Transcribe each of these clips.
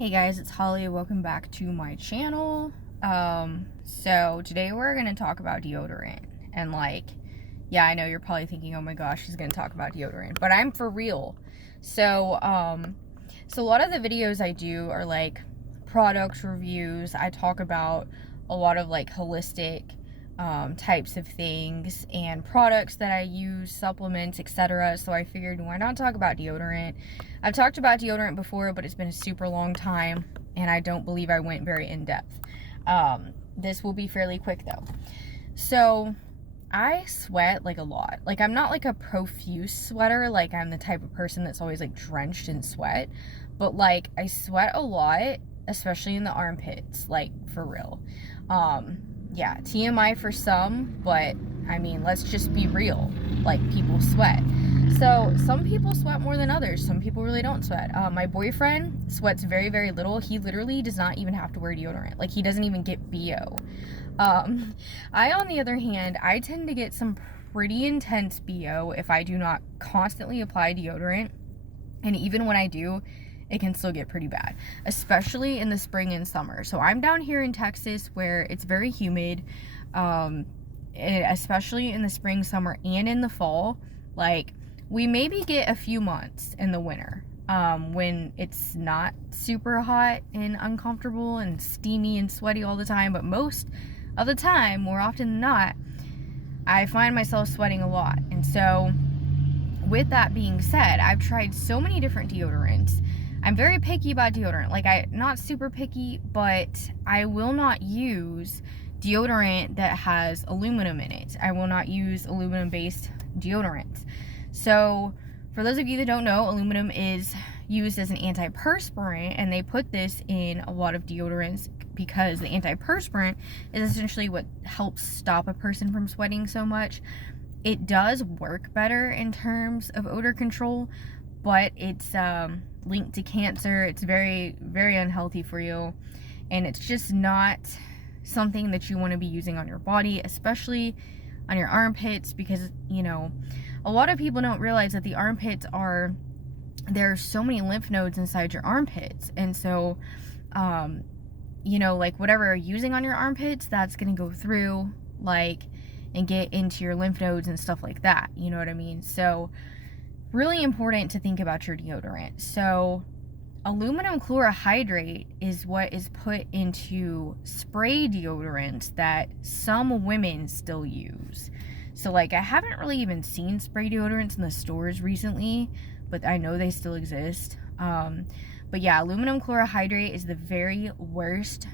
Hey guys, it's Holly. Welcome back to my channel. So today we're gonna talk about deodorant. And yeah, I know you're probably thinking, oh my gosh, she's gonna talk about deodorant, but I'm for real. So a lot of the videos I do are like product reviews. I talk about a lot of like holistic types of things and products that I use, supplements, etc. So I figured, why not talk about deodorant? I've talked about deodorant before, but it's been a super long time, and I don't believe I went very in depth. This will be fairly quick though. So I sweat like a lot. Like, I'm not like a profuse sweater, like I'm the type of person that's always like drenched in sweat, but like I sweat a lot, especially in the armpits, like for real. Yeah, TMI for some, but I mean, let's just be real. Like, people sweat. So some people sweat more than others. Some people really don't sweat. My boyfriend sweats very, very little. He literally does not even have to wear deodorant. Like, he doesn't even get BO. I, on the other hand, I tend to get some pretty intense BO if I do not constantly apply deodorant. And even when I do, it can still get pretty bad, especially in the spring and summer. So I'm down here in Texas where it's very humid, especially in the spring, summer, and in the fall. Like, we maybe get a few months in the winter when it's not super hot and uncomfortable and steamy and sweaty all the time, but most of the time, more often than not, I find myself sweating a lot. And so with that being said, I've tried so many different deodorants. I'm very picky about deodorant. Like, not super picky, but I will not use deodorant that has aluminum in it. I will not use aluminum-based deodorants. So, for those of you that don't know, aluminum is used as an antiperspirant, and they put this in a lot of deodorants because the antiperspirant is essentially what helps stop a person from sweating so much. It does work better in terms of odor control, but it's linked to cancer. It's very, very unhealthy for you, and it's just not something that you want to be using on your body, especially on your armpits, because, you know, a lot of people don't realize that the armpits there are so many lymph nodes inside your armpits, and so you know, like, whatever you're using on your armpits, that's gonna go through, like, and get into your lymph nodes and stuff like that, you know what I mean? So really important to think about your deodorant. So aluminum chlorohydrate is what is put into spray deodorants that some women still use. So, like, I haven't really even seen spray deodorants in the stores recently, but I know they still exist. But yeah, aluminum chlorohydrate is the very worst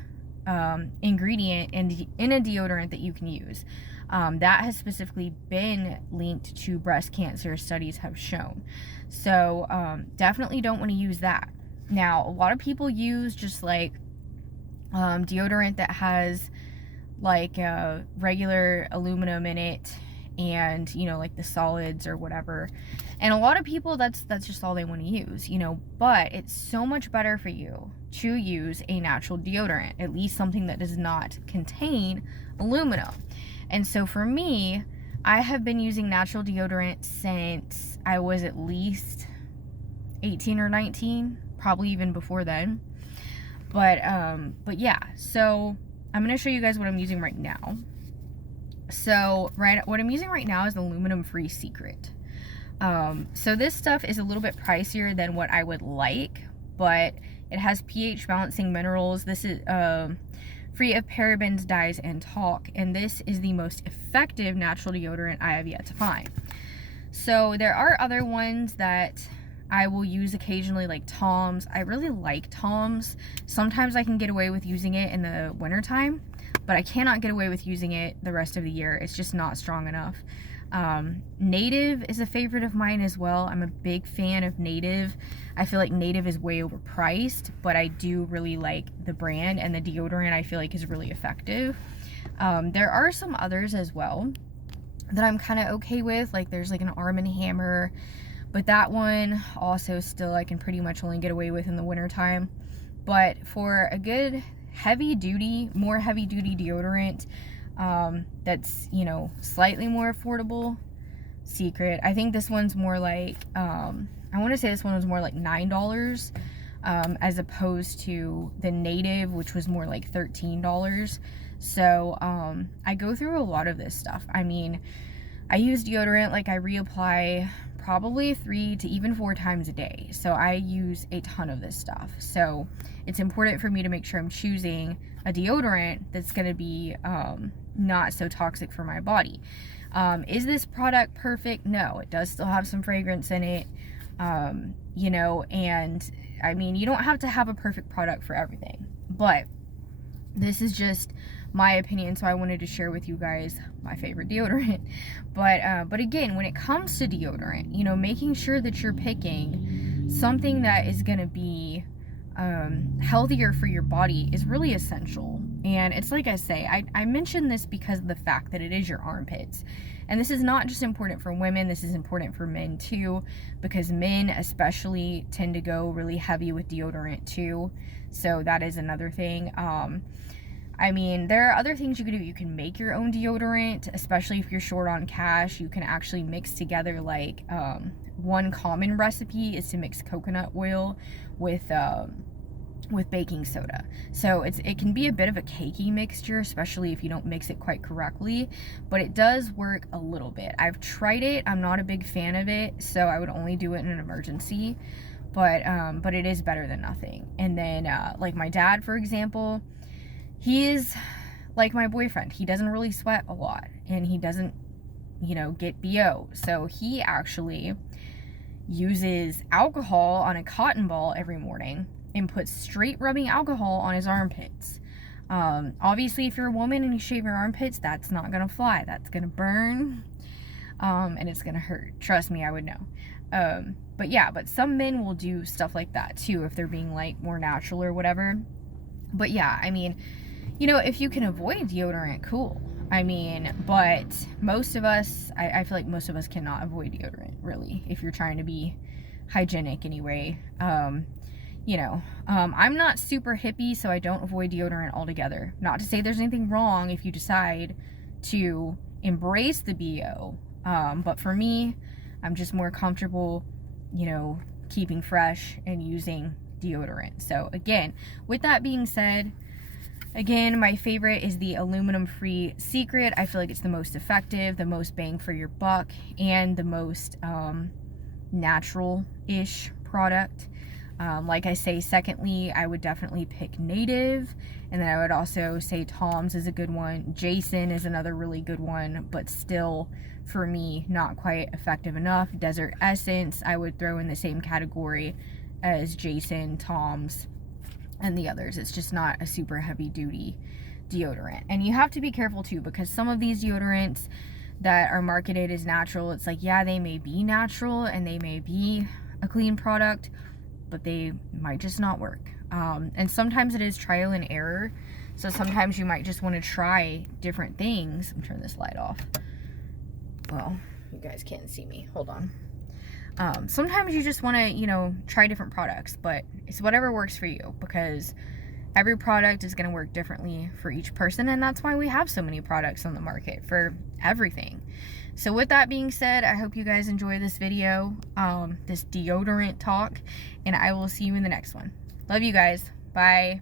ingredient in a deodorant that you can use. That has specifically been linked to breast cancer, studies have shown. So definitely don't want to use that. Now, a lot of people use just like deodorant that has like regular aluminum in it, and, you know, like the solids or whatever. And a lot of people, that's just all they want to use, you know. But it's so much better for you to use a natural deodorant, at least something that does not contain aluminum. And so for me, I have been using natural deodorant since I was at least 18 or 19, probably even before then. But yeah, so I'm going to show you guys what I'm using right now. So what I'm using right now is the aluminum-free Secret. So this stuff is a little bit pricier than what I would like, but it has pH balancing minerals. This is free of parabens, dyes, and talc, and this is the most effective natural deodorant I have yet to find. So there are other ones that I will use occasionally, like Tom's. I really like Tom's. Sometimes I can get away with using it in the wintertime, but I cannot get away with using it the rest of the year. It's just not strong enough. Native is a favorite of mine as well. I'm a big fan of Native. I feel like Native is way overpriced, but I do really like the brand, and the deodorant I feel like is really effective. There are some others as well that I'm kind of okay with. Like, there's like an Arm & Hammer, but that one also still I can pretty much only get away with in the wintertime. But for a good more heavy duty deodorant that's, you know, slightly more affordable, Secret. I think this one's more like I want to say this one was more like $9. as opposed to the Native, which was more like $13. So I go through a lot of this stuff. I mean, I use deodorant, like I reapply probably 3 to even 4 times a day. So I use a ton of this stuff. So it's important for me to make sure I'm choosing a deodorant that's going to be not so toxic for my body. Is this product perfect? No, it does still have some fragrance in it. You know, and I mean, you don't have to have a perfect product for everything, but this is just my opinion, so I wanted to share with you guys my favorite deodorant. But again, when it comes to deodorant, you know, making sure that you're picking something that is going to be healthier for your body is really essential. And it's like I say, I mention this because of the fact that it is your armpits. And this is not just important for women, this is important for men too, because men especially tend to go really heavy with deodorant too. So that is another thing. I mean, there are other things you can do. You can make your own deodorant, especially if you're short on cash. You can actually mix together, like, one common recipe is to mix coconut oil with baking soda. So it can be a bit of a cakey mixture, especially if you don't mix it quite correctly, but it does work a little bit. I've tried it. I'm not a big fan of it, so I would only do it in an emergency, but it is better than nothing. And then, like my dad, for example, he is like my boyfriend. He doesn't really sweat a lot, and he doesn't, you know, get BO. So he actually uses alcohol on a cotton ball every morning and puts straight rubbing alcohol on his armpits. Obviously, if you're a woman and you shave your armpits, that's not gonna fly. That's gonna burn, and it's gonna hurt. Trust me, I would know. But yeah, but some men will do stuff like that too if they're being like more natural or whatever. But yeah, I mean, you know, if you can avoid deodorant, cool. I mean, but most of us, I feel like most of us cannot avoid deodorant, really, if you're trying to be hygienic anyway. You know, I'm not super hippie, so I don't avoid deodorant altogether. Not to say there's anything wrong if you decide to embrace the BO, but for me, I'm just more comfortable, you know, keeping fresh and using deodorant. So again, with that being said, again, my favorite is the aluminum-free Secret. I feel like it's the most effective, the most bang for your buck, and the most natural-ish product. Like I say, secondly, I would definitely pick Native, and then I would also say Tom's is a good one. Jason is another really good one, but still, for me, not quite effective enough. Desert Essence, I would throw in the same category as Jason, Tom's, and the others. It's just not a super heavy-duty deodorant. And you have to be careful, too, because some of these deodorants that are marketed as natural, it's like, yeah, they may be natural, and they may be a clean product, but they might just not work. And sometimes it is trial and error, so sometimes you might just want to try different things. I'm turning this light off. Well, you guys can't see me. Hold on. Sometimes you just want to, you know, try different products, but it's whatever works for you, because every product is going to work differently for each person, and that's why we have so many products on the market for everything. So with that being said, I hope you guys enjoy this video, this deodorant talk, and I will see you in the next one. Love you guys. Bye.